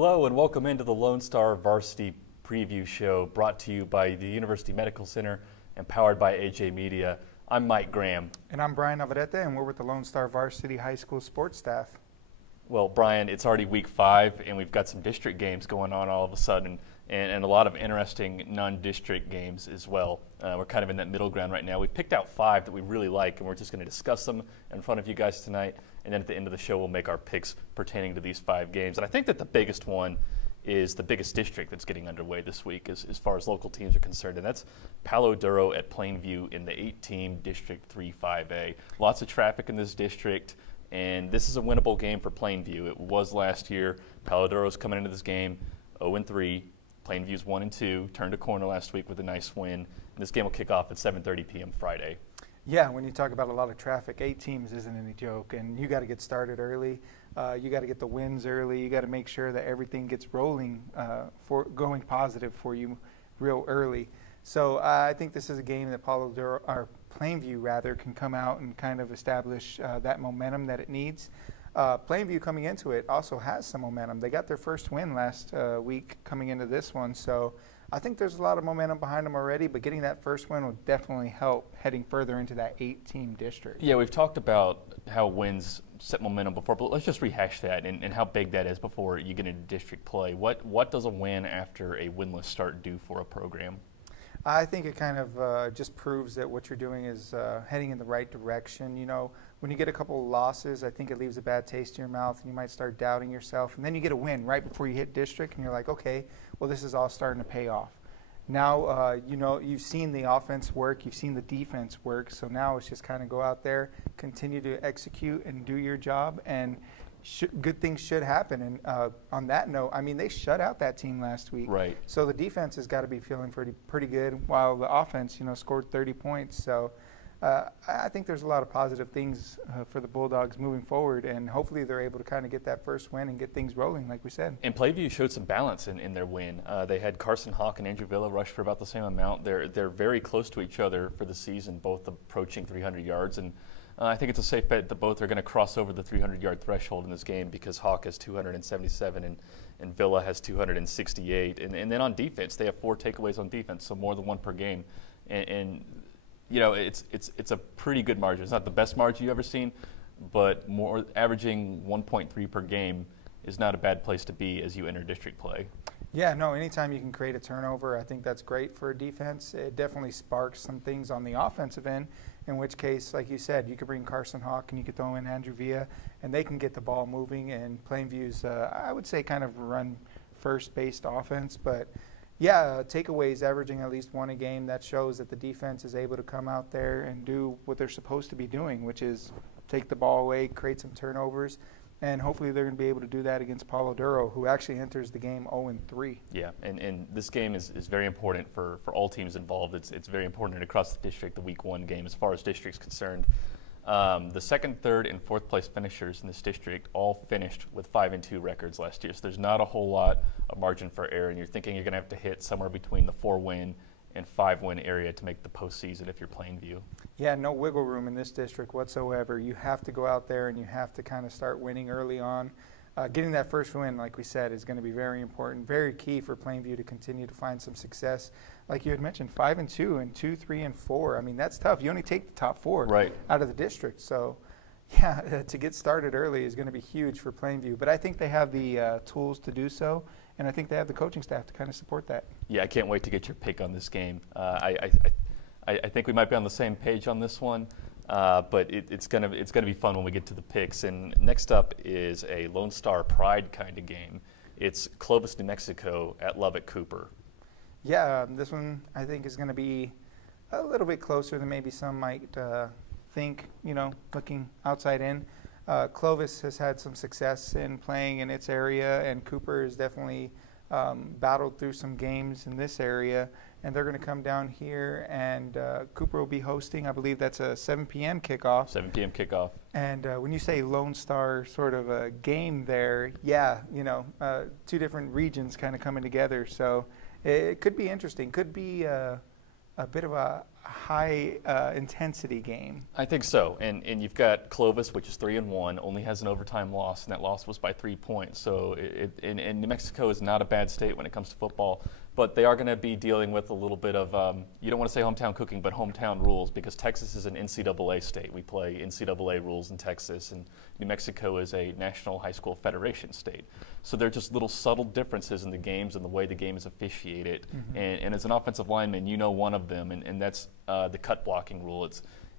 Hello and welcome into the Lone Star Varsity Preview Show, brought to you by the University Medical Center and powered by AJ Media. I'm Mike Graham. And I'm Brian Navarrete, and we're with the Lone Star Varsity High School sports staff. Well, Brian, it's already week 5, and we've got some district games going on all of a sudden, and a lot of interesting non-district games as well. We're kind of in that middle ground right now. We've picked out 5 that we really like, and we're just going to discuss them in front of you guys tonight. And then at the end of the show, we'll make our picks pertaining to these 5 games. And I think that the biggest one is the biggest district that's getting underway this week as far as local teams are concerned, and that's Palo Duro at Plainview in the 8-team District 3-5A. Lots of traffic in this district, and this is a winnable game for Plainview. It was last year. Palo Duro's coming into this game 0-3. Plainview's 1-2. Turned a corner last week with a nice win. And this game will kick off at 7:30 p.m. Friday. Yeah, when you talk about a lot of traffic, 8 teams isn't any joke, and you got to get started early. You got to get the wins early. You got to make sure that everything gets rolling for going positive for you real early. So I think this is a game that Plainview rather can come out and kind of establish that momentum that it needs. Plainview coming into it also has some momentum. They got their first win last week coming into this one, so I think there's a lot of momentum behind them already, but getting that first win will definitely help heading further into that 8-team district. Yeah, we've talked about how wins set momentum before, but let's just rehash that and how big that is before you get into district play. What does a win after a winless start do for a program? I think it kind of just proves that what you're doing is heading in the right direction. You know, when you get a couple of losses, I think it leaves a bad taste in your mouth, and you might start doubting yourself. And then you get a win right before you hit district, and you're like, okay, well, this is all starting to pay off. Now, you know, you've seen the offense work, you've seen the defense work, so now it's just kind of go out there, continue to execute and do your job, and good things should happen. And on that note, I mean, they shut out that team last week. Right. So the defense has got to be feeling pretty good, while the offense, you know, scored 30 points. So I think there's a lot of positive things for the Bulldogs moving forward, and hopefully they're able to kind of get that first win and get things rolling, like we said. And Plainview showed some balance in their win. They had Carson Hawk and Andrew Villa rush for about the same amount. They're very close to each other for the season, both approaching 300 yards. And I think it's a safe bet that both are going to cross over the 300-yard threshold in this game, because Hawk has 277 and Villa has 268. And then on defense, they have 4 takeaways on defense, so more than 1 per game. And you know, it's a pretty good margin. It's not the best margin you've ever seen, but averaging 1.3 per game is not a bad place to be as you enter district play. Yeah, no, anytime you can create a turnover, I think that's great for a defense. It definitely sparks some things on the offensive end, in which case, like you said, you could bring Carson Hawk and you could throw in Andrew Villa, and they can get the ball moving. And Plainview's, I would say, kind of run-first-based offense, but yeah, takeaways averaging at least 1 a game, that shows that the defense is able to come out there and do what they're supposed to be doing, which is take the ball away, create some turnovers, and hopefully they're going to be able to do that against Palo Duro, who actually enters the game 0-3. Yeah, and this game is very important for all teams involved. It's very important across the district, the week 1 game, as far as district's concerned. The second, third, and fourth place finishers in this district all finished with 5-2 records last year. So there's not a whole lot of margin for error, and you're thinking you're going to have to hit somewhere between the 4-win and 5-win area to make the postseason if you're Plainview. Yeah, no wiggle room in this district whatsoever. You have to go out there and you have to kind of start winning early on. Getting that first win, like we said, is going to be very important, very key for Plainview to continue to find some success. Like you had mentioned, 5-2 and 2, 3, and 4. I mean, that's tough. You only take the top 4 out of the district. So, yeah, to get started early is going to be huge for Plainview. But I think they have the tools to do so, and I think they have the coaching staff to kind of support that. Yeah, I can't wait to get your pick on this game. I think we might be on the same page on this one. But it's gonna be fun when we get to the picks. And next up is a Lone Star Pride kind of game. It's Clovis, New Mexico at Lubbock Cooper. Yeah, this one I think is going to be a little bit closer than maybe some might think. You know, looking outside in, Clovis has had some success in playing in its area, and Cooper has definitely battled through some games in this area. And they're going to come down here, and Cooper will be hosting. I believe that's a 7 p.m. kickoff. 7 p.m. kickoff. And when you say Lone Star sort of a game there, yeah, you know, 2 different regions kind of coming together. So it could be interesting. Could be a bit of a high intensity game. I think so, and you've got Clovis, which is 3-1, only has an overtime loss, and that loss was by 3 points. So and New Mexico is not a bad state when it comes to football, but they are going to be dealing with a little bit of, you don't want to say hometown cooking, but hometown rules, because Texas is an NCAA state. We play NCAA rules in Texas, and New Mexico is a National High School Federation state. So there are just little subtle differences in the games and the way the game is officiated. Mm-hmm. And as an offensive lineman, you know one of them, and that's the cut blocking rule.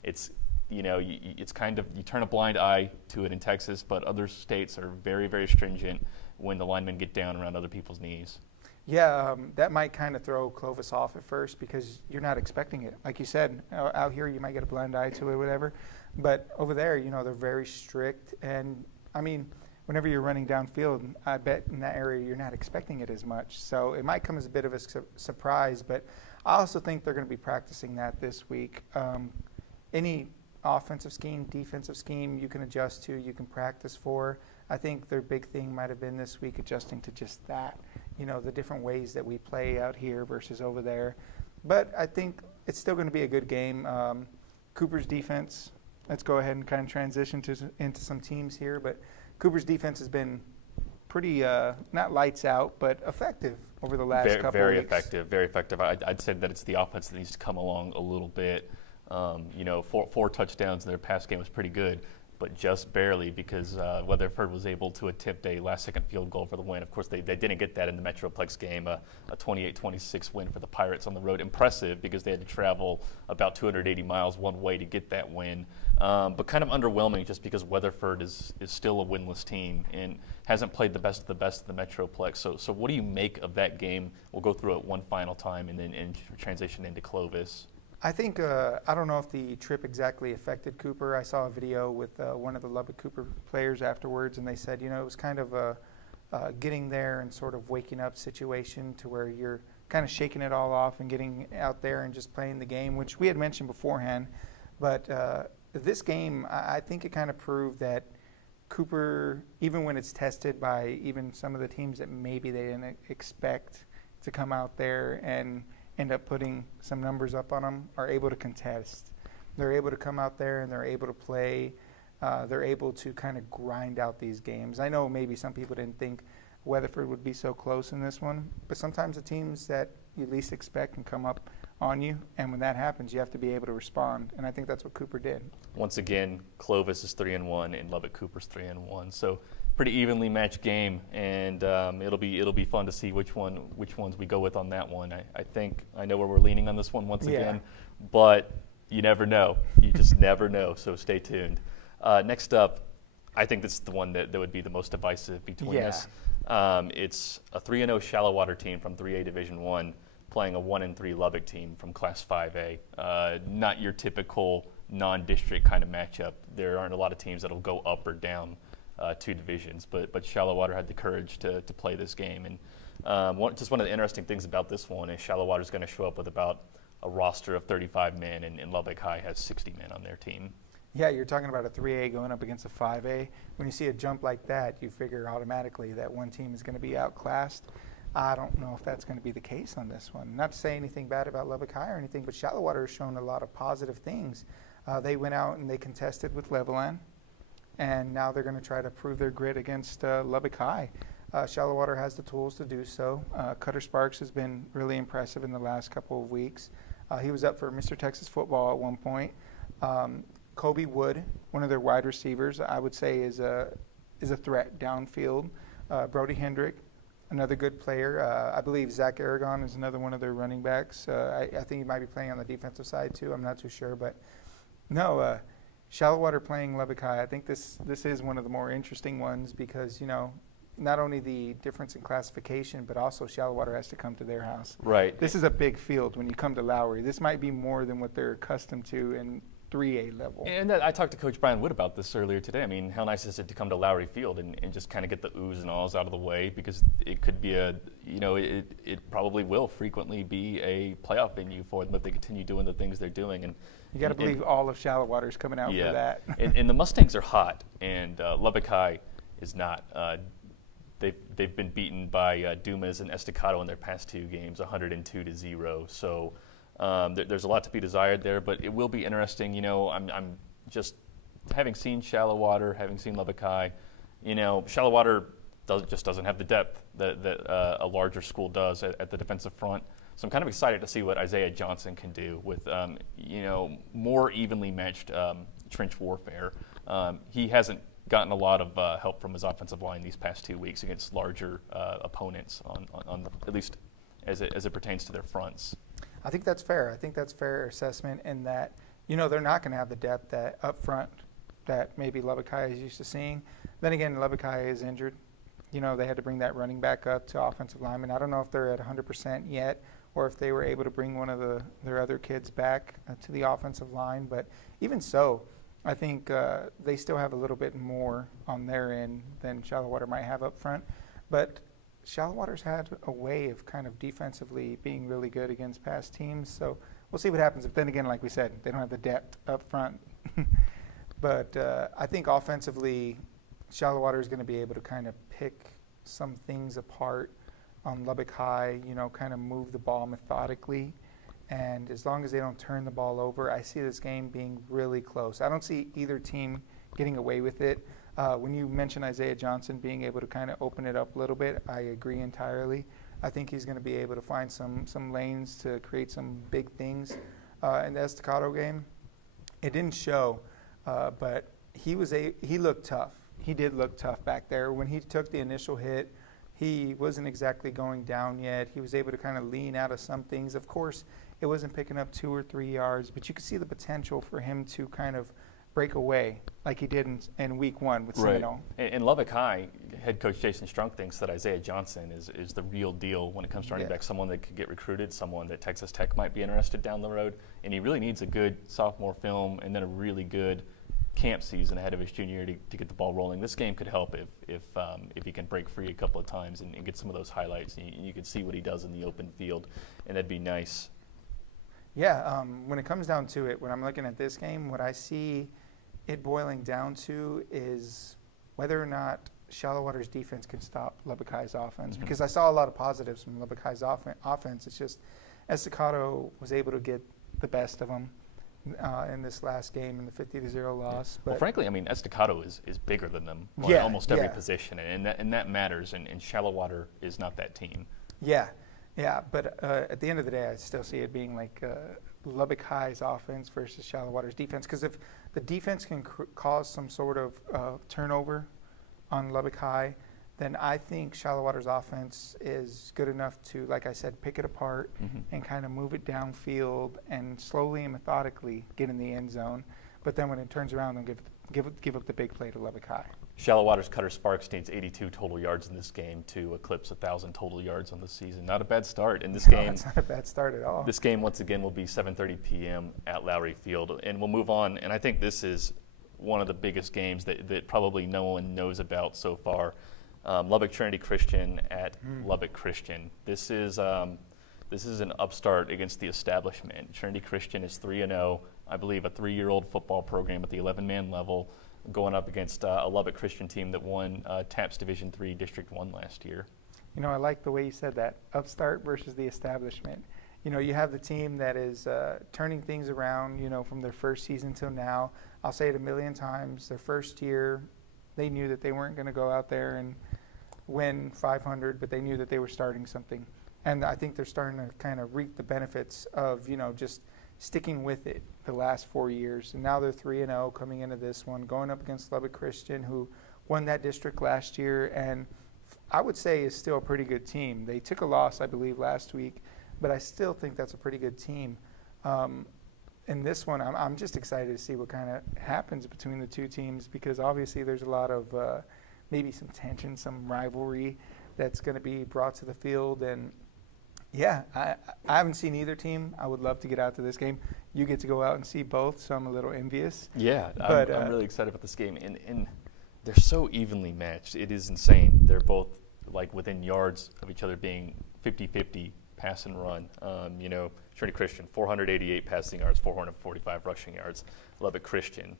It's you know, it's kind of, you turn a blind eye to it in Texas, but other states are very, very stringent when the linemen get down around other people's knees. Yeah, that might kind of throw Clovis off at first because you're not expecting it. Like you said, out here you might get a blind eye to it or whatever. But over there, you know, they're very strict. And, I mean, whenever you're running downfield, I bet in that area you're not expecting it as much. So it might come as a bit of a surprise. But I also think they're going to be practicing that this week. Any offensive scheme, defensive scheme you can adjust to, you can practice for. I think their big thing might have been this week adjusting to just that, you know, the different ways that we play out here versus over there. But I think it's still going to be a good game. Cooper's defense, let's go ahead and kind of transition into some teams here. But Cooper's defense has been pretty, not lights out, but effective over the last couple of weeks. Very effective, very effective. I'd say that it's the offense that needs to come along a little bit. You know, four touchdowns in their pass game was pretty good, but just barely, because Weatherford was able to attempt a last-second field goal for the win. Of course, they didn't get that in the Metroplex game, a 28-26 win for the Pirates on the road. Impressive, because they had to travel about 280 miles one way to get that win. But kind of underwhelming, just because Weatherford is still a winless team and hasn't played the best of the best in the Metroplex. So what do you make of that game? We'll go through it one final time and then transition into Clovis. I think, I don't know if the trip exactly affected Cooper. I saw a video with one of the Lubbock Cooper players afterwards, and they said, you know, it was kind of a getting there and sort of waking up situation to where you're kind of shaking it all off and getting out there and just playing the game, which we had mentioned beforehand. But this game, I think it kind of proved that Cooper, even when it's tested by even some of the teams that maybe they didn't expect to come out there and end up putting some numbers up on them, are able to contest. They're able to come out there and they're able to play. They're able to kind of grind out these games. I know maybe some people didn't think Weatherford would be so close in this one, but sometimes the teams that you least expect can come up on you, and when that happens, you have to be able to respond, and I think that's what Cooper did. Once again, Clovis is 3-1 and Lubbock Cooper's 3-1, so pretty evenly matched game, and it'll be fun to see which ones we go with on that one. I think I know where we're leaning on this one once again, but you never know. You just never know. So stay tuned. Next up, I think this is the one that would be the most divisive between us. It's a 3-0 Shallow Water team from 3A Division I playing a 1-3 Lubbock team from Class 5A. Not your typical non-district kind of matchup. There aren't a lot of teams that'll go up or down two divisions, but Shallow Water had the courage to play this game. And just one of the interesting things about this one is Shallow Water is going to show up with about a roster of 35 men, and Lubbock High has 60 men on their team. Yeah, you're talking about a 3A going up against a 5A. When you see a jump like that, you figure automatically that one team is going to be outclassed. I don't know if that's going to be the case on this one. Not to say anything bad about Lubbock High or anything, but Shallow Water has shown a lot of positive things. They went out and they contested with Levelland, and now they're going to try to prove their grit against Lubbock High. Shallow Water has the tools to do so. Cutter Sparks has been really impressive in the last couple of weeks. He was up for Mr. Texas football at one point. Kobe Wood, one of their wide receivers, I would say is a threat downfield. Brody Hendrick, another good player. I believe Zach Aragon is another one of their running backs. I think he might be playing on the defensive side too. I'm not too sure, but no. Shallow Water playing Lubbock High. I think this is one of the more interesting ones because, you know, not only the difference in classification, but also Shallow Water has to come to their house. Right. This is a big field when you come to Lowry. This might be more than what they're accustomed to in 3A level. And I talked to Coach Brian Wood about this earlier today. I mean, how nice is it to come to Lowry Field and just kind of get the oohs and ahs out of the way, because it could be it probably will frequently be a playoff venue for them if they continue doing the things they're doing. And you got to believe all of Shallow Water is coming out for that. and the Mustangs are hot, and Lubbock High is not. They've been beaten by Dumas and Estacado in their past two games, 102-0. So There's a lot to be desired there, but it will be interesting. You know, I'm just having seen Shallow Water, having seen Lubbock High. You know, Shallow Water just doesn't have the depth that a larger school does at the defensive front. So I'm kind of excited to see what Isaiah Johnson can do with, you know, more evenly matched trench warfare. He hasn't gotten a lot of help from his offensive line these past 2 weeks against larger opponents, on at least as it pertains to their fronts. I think that's fair. I think that's fair assessment in that, you know, they're not going to have the depth that up front that maybe Lubbock High is used to seeing. Then again, Lubbock High is injured. You know, they had to bring that running back up to offensive lineman. I don't know if they're at 100% yet or if they were able to bring one of their other kids back to the offensive line. But even so, I think they still have a little bit more on their end than Shallow Water might have up front. But Shallow Water's had a way of kind of defensively being really good against past teams. So we'll see what happens. But then again, like we said, they don't have the depth up front. But I think offensively, Shallow Water is going to be able to kind of pick some things apart on Lubbock High, you know, kind of move the ball methodically. And as long as they don't turn the ball over, I see this game being really close. I don't see either team getting away with it. When you mention Isaiah Johnson being able to kind of open it up a little bit, I agree entirely. I think he's going to be able to find some lanes to create some big things. In the Estacado game, it didn't show, but he looked tough. He did look tough back there. When he took the initial hit, he wasn't exactly going down yet. He was able to kind of lean out of some things. Of course, it wasn't picking up 2 or 3 yards, but you could see the potential for him to kind of break away like he did in week 1 with Seminole. In Lubbock High, head coach Jason Strunk thinks that Isaiah Johnson is the real deal when it comes to running back, someone that could get recruited, someone that Texas Tech might be interested down the road. And he really needs a good sophomore film and then a really good camp season ahead of his junior year to get the ball rolling. This game could help if he can break free a couple of times and get some of those highlights. And you can see what he does in the open field, and that'd be nice. Yeah, when it comes down to it, when I'm looking at this game, what I see it boiling down to is whether or not Shallow Water's defense can stop Lubbock High's offense. Mm-hmm. Because I saw a lot of positives from Lubbock High's offense. It's just Estacado was able to get the best of them in this last game in the 50-0 loss. But well, frankly, I mean, Estacado is bigger than them on almost every position, and that matters, and Shallow Water is not that team. Yeah, but at the end of the day, I still see it being like Lubbock High's offense versus Shallow Water's defense, because if the defense can cause some sort of turnover on Lubbock High, then I think Shallow Water's offense is good enough to, like I said, pick it apart and kind of move it downfield and slowly and methodically get in the end zone. But then when it turns around, they'll give up the big play to Lubbock High. Shallow Water's Cutter Sparks needs 82 total yards in this game to eclipse 1,000 total yards on the season. Not a bad start in this game. It's not a bad start at all. This game, once again, will be 7:30 p.m. at Lowry Field. And we'll move on. And I think this is one of the biggest games that probably no one knows about so far. Lubbock Trinity Christian at Lubbock Christian. This is an upstart against the establishment. Trinity Christian is 3-0, I believe, a 3-year-old football program at the 11-man level, going up against a Lubbock Christian team that won TAPS Division III District 1 last year. You know, I like the way you said that, upstart versus the establishment. You know, you have the team that is turning things around, you know, from their first season till now. I'll say it a million times, their first year, they knew that they weren't going to go out there and win 500, but they knew that they were starting something. And I think they're starting to kind of reap the benefits of, you know, just sticking with it the last 4 years. And now they're 3-0 coming into this one, going up against Lubbock Christian, who won that district last year, and I would say is still a pretty good team. They took a loss, I believe, last week, but I still think that's a pretty good team. In this one, I'm just excited to see what kind of happens between the two teams, because obviously there's a lot of maybe some tension, some rivalry that's going to be brought to the field. And yeah, I haven't seen either team. I would love to get out to this game. You get to go out and see both, so I'm a little envious. Yeah, but I'm really excited about this game. And they're so evenly matched. It is insane. They're both like within yards of each other, being 50-50 pass and run. You know, Trinity Christian, 488 passing yards, 445 rushing yards. Lubbock Christian,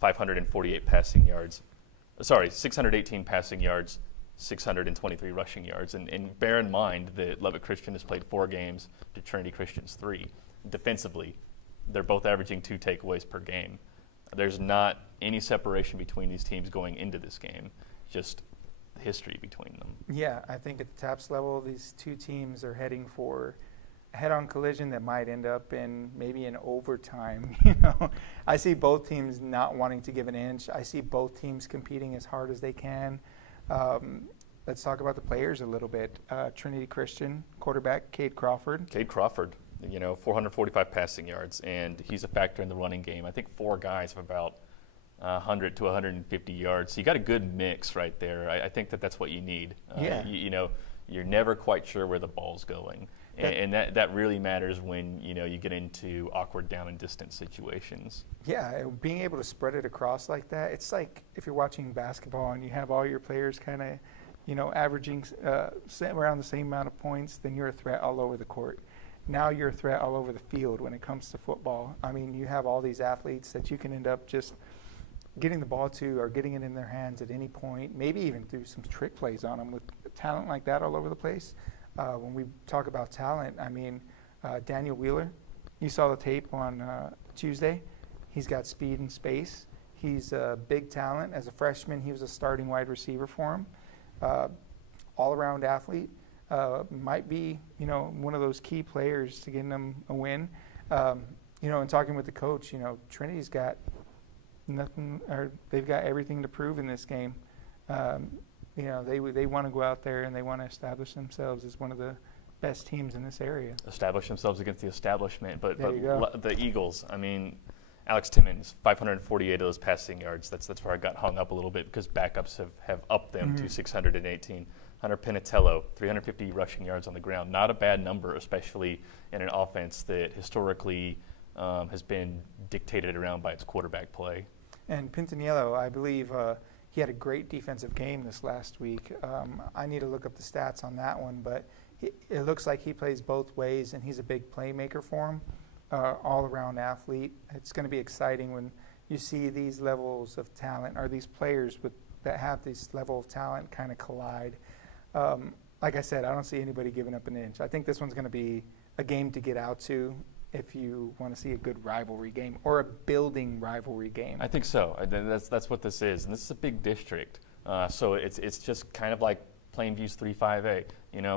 548 passing yards. 618 passing yards, 623 rushing yards. And bear in mind that Lubbock Christian has played 4 games to Trinity Christian's 3. defensively, they're both averaging 2 takeaways per game. There's not any separation between these teams going into this game, just history between them. Yeah, I think at the TAPS level, these two teams are heading for a head-on collision that might end up in maybe an overtime. I see both teams not wanting to give an inch. I see both teams competing as hard as they can. Let's talk about the players a little bit. Trinity Christian quarterback Cade Crawford. 445 passing yards, and he's a factor in the running game. I think 4 guys have about 100 to 150 yards. So you got a good mix right there. I think that's what you need. You're never quite sure where the ball's going, and that really matters when you get into awkward down and distance situations. Yeah, being able to spread it across like that, it's like if you're watching basketball and you have all your players kind of averaging around the same amount of points, then you're a threat all over the court. Now you're a threat all over the field when it comes to football. I mean, you have all these athletes that you can end up just getting the ball to or getting it in their hands at any point, maybe even through some trick plays on them with talent like that all over the place. When we talk about talent, I mean, Daniel Wheeler, you saw the tape on Tuesday. He's got speed and space. He's a big talent. As a freshman, he was a starting wide receiver for him. All-around athlete. Might be, one of those key players to getting them a win. And talking with the coach, Trinity's got nothing, or they've got everything to prove in this game. They want to go out there and they want to establish themselves as one of the best teams in this area. Establish themselves against the establishment, but the Eagles. I mean, Alex Timmons, 548 of those passing yards. That's where I got hung up a little bit because backups have upped them to 618. Hunter Pinatello, 350 rushing yards on the ground. Not a bad number, especially in an offense that historically has been dictated around by its quarterback play. And Pintanillo, I believe he had a great defensive game this last week. I need to look up the stats on that one, but it looks like he plays both ways, and he's a big playmaker for him, all-around athlete. It's going to be exciting when you see these levels of talent, or these players that have this level of talent kind of collide. Like I said, I don't see anybody giving up an inch. I think this one's going to be a game to get out to if you want to see a good rivalry game or a building rivalry game. I think so. That's what this is, and this is a big district. So it's just kind of like Plainview's 3-5A.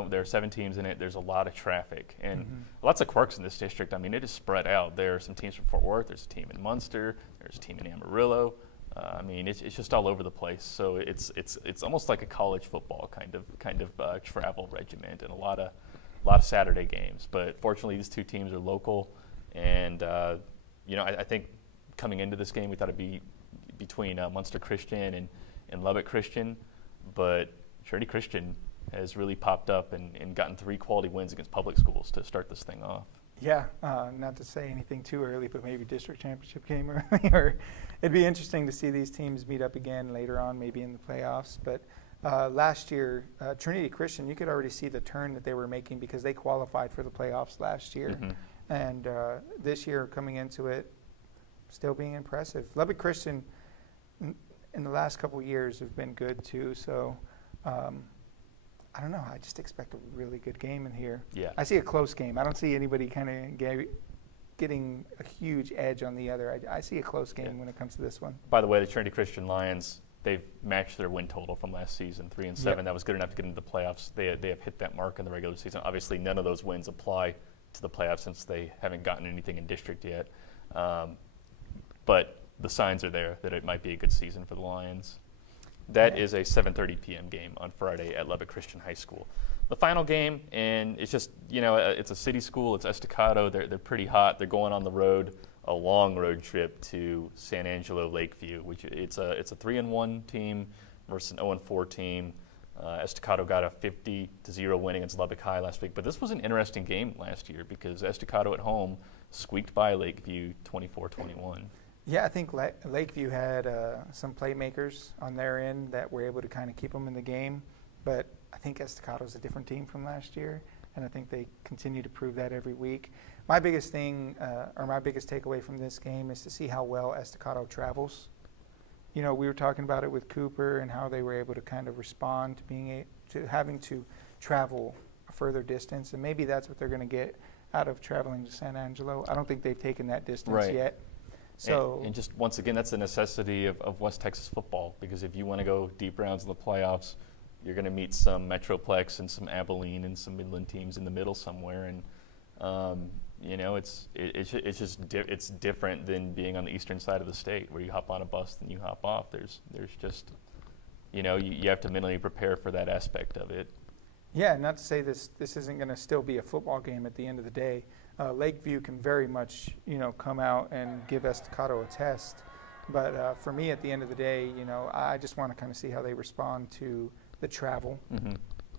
There are 7 teams in it. There's a lot of traffic and lots of quirks in this district. I mean, it is spread out. There are some teams from Fort Worth. There's a team in Munster. There's a team in Amarillo. I mean, it's just all over the place. So it's almost like a college football kind of travel regiment and a lot of Saturday games. But fortunately, these two teams are local, and I think coming into this game we thought it'd be between Munster Christian and Lubbock Christian, but Trinity Christian has really popped up and gotten 3 quality wins against public schools to start this thing off. Yeah, not to say anything too early, but maybe district championship game early. Or it'd be interesting to see these teams meet up again later on, maybe in the playoffs. But last year, Trinity Christian, you could already see the turn that they were making because they qualified for the playoffs last year. And this year, coming into it, still being impressive. Lubbock Christian, in the last couple of years, have been good too. So I don't know. I just expect a really good game in here. Yeah. I see a close game. I don't see anybody kind of getting a huge edge on the other. I see a close game when it comes to this one. By the way, the Trinity Christian Lions, they've matched their win total from last season, 3-7. Yep. That was good enough to get into the playoffs. They have hit that mark in the regular season. Obviously, none of those wins apply to the playoffs since they haven't gotten anything in district yet. But the signs are there that it might be a good season for the Lions. That is a 7:30 p.m. game on Friday at Lubbock Christian High School. The final game, and it's just, it's a city school. It's Estacado. They're pretty hot. They're going on the road, a long road trip to San Angelo Lakeview, which it's a 3-1 team versus an 0-4 team. Estacado got a 50-0 win against Lubbock High last week. But this was an interesting game last year because Estacado at home squeaked by Lakeview 24-21. Yeah, I think Lakeview had some playmakers on their end that were able to kind of keep them in the game. But I think Estacado's a different team from last year, and I think they continue to prove that every week. My biggest thing, or my biggest takeaway from this game is to see how well Estacado travels. We were talking about it with Cooper and how they were able to kind of respond to having to travel a further distance, and maybe that's what they're going to get out of traveling to San Angelo. I don't think they've taken that distance Right. yet. So and just once again, that's a necessity of West Texas football, because if you want to go deep rounds in the playoffs, you're going to meet some Metroplex and some Abilene and some Midland teams in the middle somewhere, and you know, it's different than being on the eastern side of the state where you hop on a bus and you hop off. There's just, you know, you have to mentally prepare for that aspect of it. yeah, not to say this isn't going to still be a football game at the end of the day. Lakeview can very much, you know, come out and give Estacado a test. But for me, at the end of the day, you know, I just want to kind of see how they respond to the travel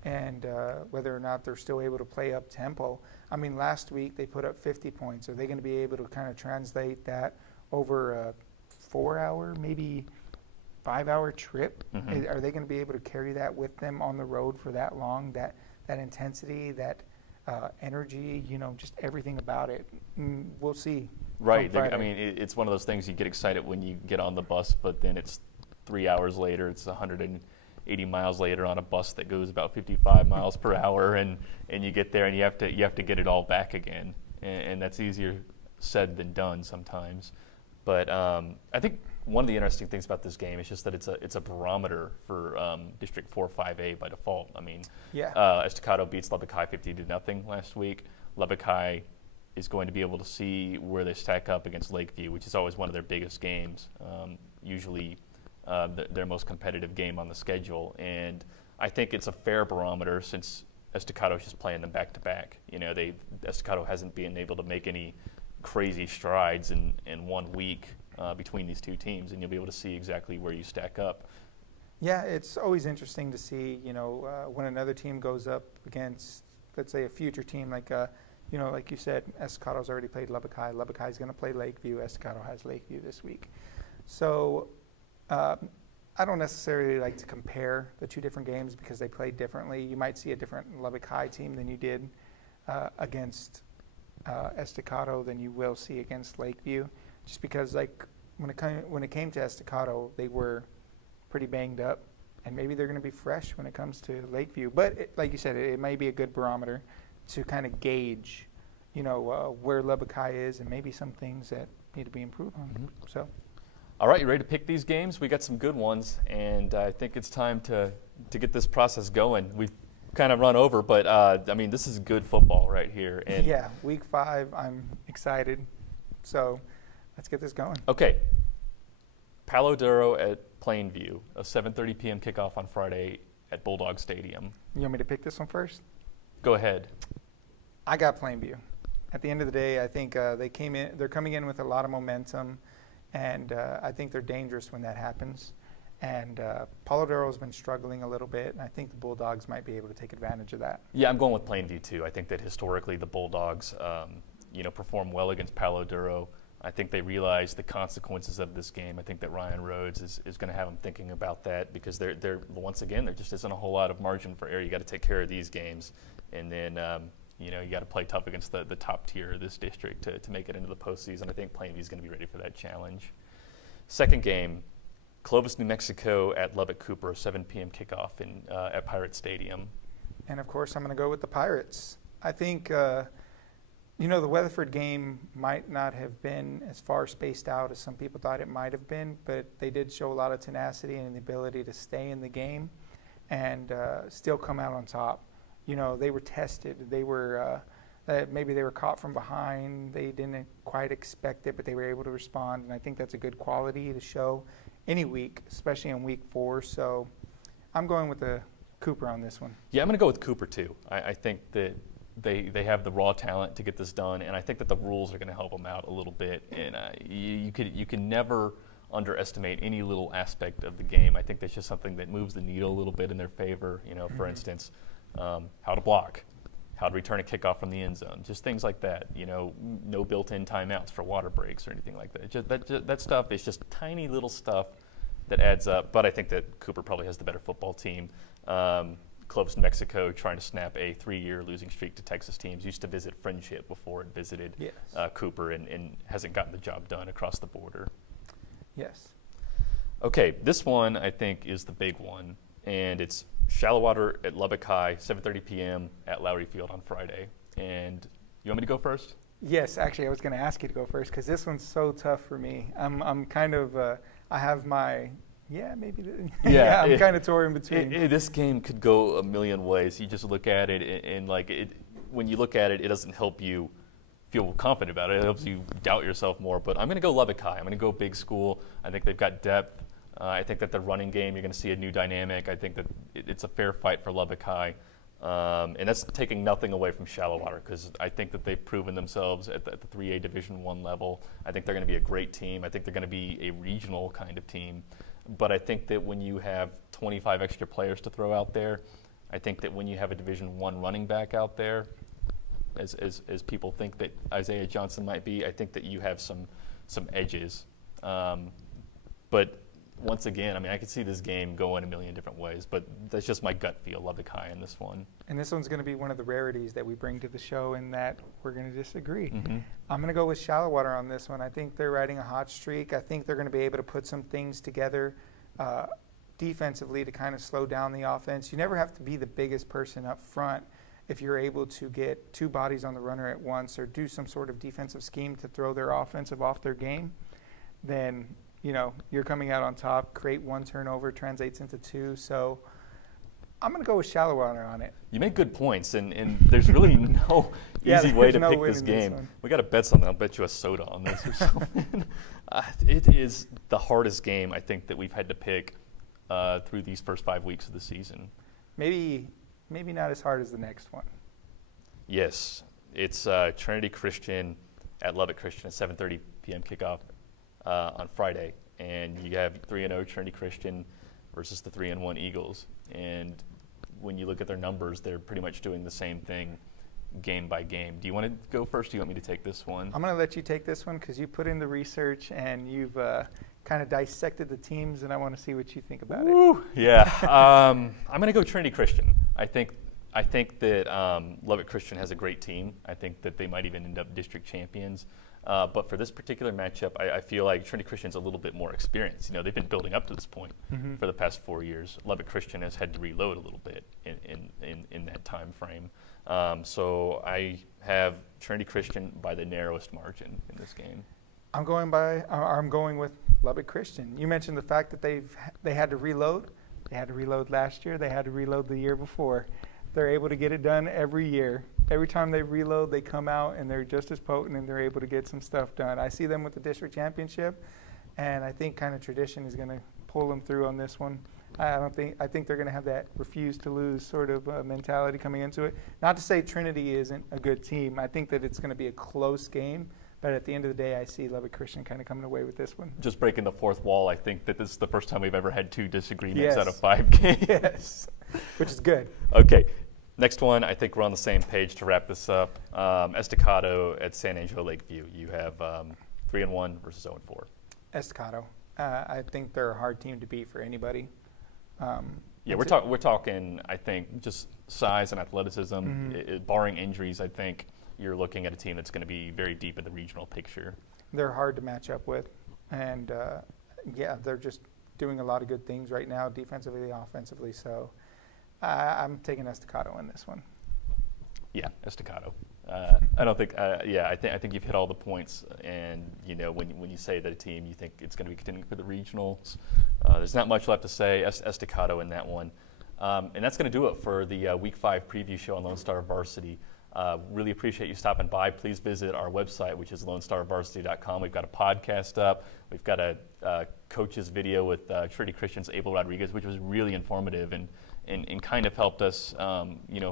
and whether or not they're still able to play up tempo. I mean, last week they put up 50 points. Are they going to be able to kind of translate that over a 4-hour, maybe 5-hour trip? Are they going to be able to carry that with them on the road for that long? That intensity, that energy, you know, just everything about it. We'll see. Right. I mean, it's one of those things you get excited when you get on the bus, but then it's 3 hours later, it's 180 miles later on a bus that goes about 55 miles per hour, and you get there and you have to get it all back again, and that's easier said than done sometimes. But I think one of the interesting things about this game is just that it's a barometer for District 4-5A by default. I mean, Estacado beats Lubbock High 50-0 last week. Lubbock High is going to be able to see where they stack up against Lakeview, which is always one of their biggest games, usually their most competitive game on the schedule. And I think it's a fair barometer since Estacado is just playing them back-to-back. You know, Estacado hasn't been able to make any crazy strides in 1 week between these two teams, and you'll be able to see exactly where you stack up. Yeah, it's always interesting to see, you know, when another team goes up against, let's say, a future team like you know, like you said, Estacado's already played Lubbock High. Lubbock High's going to play Lakeview. Estacado has Lakeview this week. So I don't necessarily like to compare the two different games because they played differently. You might see a different Lubbock High team than you did against Estacado than you will see against Lakeview, just because, like, when it came to Estacado, they were pretty banged up, and maybe they're going to be fresh when it comes to Lakeview. But like you said, it may be a good barometer to kind of gauge, you know, where Lubbock High is and maybe some things that need to be improved on. So, all right, you ready to pick these games? We got some good ones, and I think it's time to get this process going. We've kind of run over, but I mean, this is good football right here. And yeah, week 5, I'm excited. So let's get this going. Okay. Palo Duro at Plainview, a 7:30 p.m. kickoff on Friday at Bulldog Stadium. You want me to pick this one first? Go ahead. I got Plainview. At the end of the day, I think they're coming in with a lot of momentum, and I think they're dangerous when that happens. And Palo Duro's been struggling a little bit, and I think the Bulldogs might be able to take advantage of that. Yeah, I'm going with Plainview too. I think that historically the Bulldogs, you know, perform well against Palo Duro. I think they realize the consequences of this game. I think that Ryan Rhodes is going to have them thinking about that, because they're once again, there just isn't a whole lot of margin for error. You got to take care of these games, and then you know, you got to play tough against the top tier of this district to make it into the postseason. I think Plainview's going to be ready for that challenge. Second game, Clovis, New Mexico at Lubbock Cooper, 7 p.m. kickoff at Pirate Stadium. And of course, I'm going to go with the Pirates. I think, you know, the Weatherford game might not have been as far spaced out as some people thought it might have been, but they did show a lot of tenacity and the ability to stay in the game and still come out on top. You know, they were tested. They were maybe they were caught from behind. They didn't quite expect it, but they were able to respond, and I think that's a good quality to show any week, especially in week 4. So I'm going with the Cooper on this one. Yeah, I'm going to go with Cooper too. I think that they have the raw talent to get this done, and I think that the rules are going to help them out a little bit. And you can never underestimate any little aspect of the game. I think that's just something that moves the needle a little bit in their favor. You know, for instance, how to block, how to return a kickoff from the end zone, just things like that. You know, no built-in timeouts for water breaks or anything like that. That stuff is just tiny little stuff that adds up. But I think that Cooper probably has the better football team. Clovis, New Mexico, trying to snap a 3-year losing streak to Texas teams. Used to visit Friendship before it visited Cooper, and hasn't gotten the job done across the border. Yes. Okay, this one I think is the big one, and it's Shallow Water at Lubbock High, 7:30 p.m. at Lowry Field on Friday. And You want me to go first? Yes, actually, I was going to ask you to go first because this one's so tough for me. I'm kind of I have my maybe I'm kind of torn in between. This game could go a million ways. You just look at it and like it. When you look at it, it doesn't help you feel confident about it. It helps you doubt yourself more. But I'm going to go Lubbock High. I'm going to go big school. I think they've got depth. I think that the running game, you're going to see a new dynamic. I think that it's a fair fight for Lubbock High. And that's taking nothing away from Shallow-Water because I think that they've proven themselves at the 3A Division I level. I think they're going to be a great team. I think they're going to be a regional kind of team. But I think that when you have 25 extra players to throw out there, I think that when you have a Division I running back out there, as people think that Isaiah Johnson might be, I think that you have some edges. But once again, I mean, I could see this game going a million different ways, but that's just my gut feel, Lubbock High in this one. And this one's going to be one of the rarities that we bring to the show in that we're going to disagree. Mm-hmm. I'm going to go with Shallow-Water on this one. I think they're riding a hot streak. I think they're going to be able to put some things together defensively to kind of slow down the offense. You never have to be the biggest person up front if you're able to get two bodies on the runner at once or do some sort of defensive scheme to throw their offensive off their game, then you're coming out on top. Create one turnover, translates into two. So I'm going to go with Shallow-Water on it. You make good points, and there's really no easy way to pick this game. We got to bet something. I'll bet you a soda on this or something. It is the hardest game I think that we've had to pick through these first 5 weeks of the season. Maybe not as hard as the next one. Yes, it's Trinity Christian at Lubbock Christian at 7:30 p.m. kickoff on Friday, and you have 3-0 Trinity Christian versus the 3-1 Eagles. And when you look at their numbers, they're pretty much doing the same thing game by game. Do you want to go first? Or do you want me to take this one? I'm going to let you take this one because you put in the research and you've kind of dissected the teams, and I want to see what you think about it. Yeah, I'm going to go Trinity Christian. I think that Lubbock Christian has a great team. I think that they might even end up district champions. But for this particular matchup, I feel like Trinity Christian's a little bit more experienced. They've been building up to this point for the past 4 years. Lubbock Christian has had to reload a little bit in that time frame. So I have Trinity Christian by the narrowest margin in this game. I'm going with Lubbock Christian. You mentioned the fact that they had to reload. They had to reload last year. They had to reload the year before. They're able to get it done every year. Every time they reload, they come out and they're just as potent and they're able to get some stuff done. I see them with the district championship, and I think kind of tradition is going to pull them through on this one. I think they're going to have that refuse to lose sort of mentality coming into it. Not to say Trinity isn't a good team. I think that it's going to be a close game. But at the end of the day, I see Lubbock Christian kind of coming away with this one. Just breaking the fourth wall, I think that this is the first time we've ever had 2 disagreements out of 5 games. Yes, which is good. Okay, next one, I think we're on the same page to wrap this up. Estacado at San Angelo Lakeview. You have 3-1 versus 0-4. Estacado. I think they're a hard team to beat for anybody. Yeah, we're talking, I think, just size and athleticism. Barring injuries, I think you're looking at a team that's going to be very deep in the regional picture. They're hard to match up with. And, they're just doing a lot of good things right now, defensively, offensively. So I'm taking Estacado in this one. Yeah, Estacado. I don't think. I think you've hit all the points. And when you say that a team, you think it's going to be contending for the regionals. There's not much left to say. Estacado in that one, and that's going to do it for the Week 5 preview show on Lone Star Varsity. Really appreciate you stopping by. Please visit our website, which is LoneStarVarsity.com. We've got a podcast up. We've got a coach's video with Trinity Christian's Abel Rodriguez, which was really informative and kind of helped us,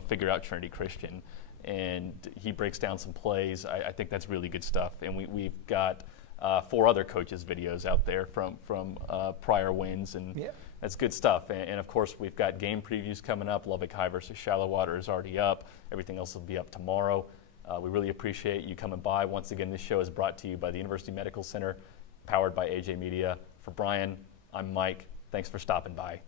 figure out Trinity Christian. And he breaks down some plays. I think that's really good stuff. And we've got 4 other coaches' videos out there from prior wins, and that's good stuff. And of course, we've got game previews coming up. Lubbock High versus Shallow-Water is already up. Everything else will be up tomorrow. We really appreciate you coming by. Once again, this show is brought to you by the University Medical Center, powered by AJ Media. For Brian, I'm Mike. Thanks for stopping by.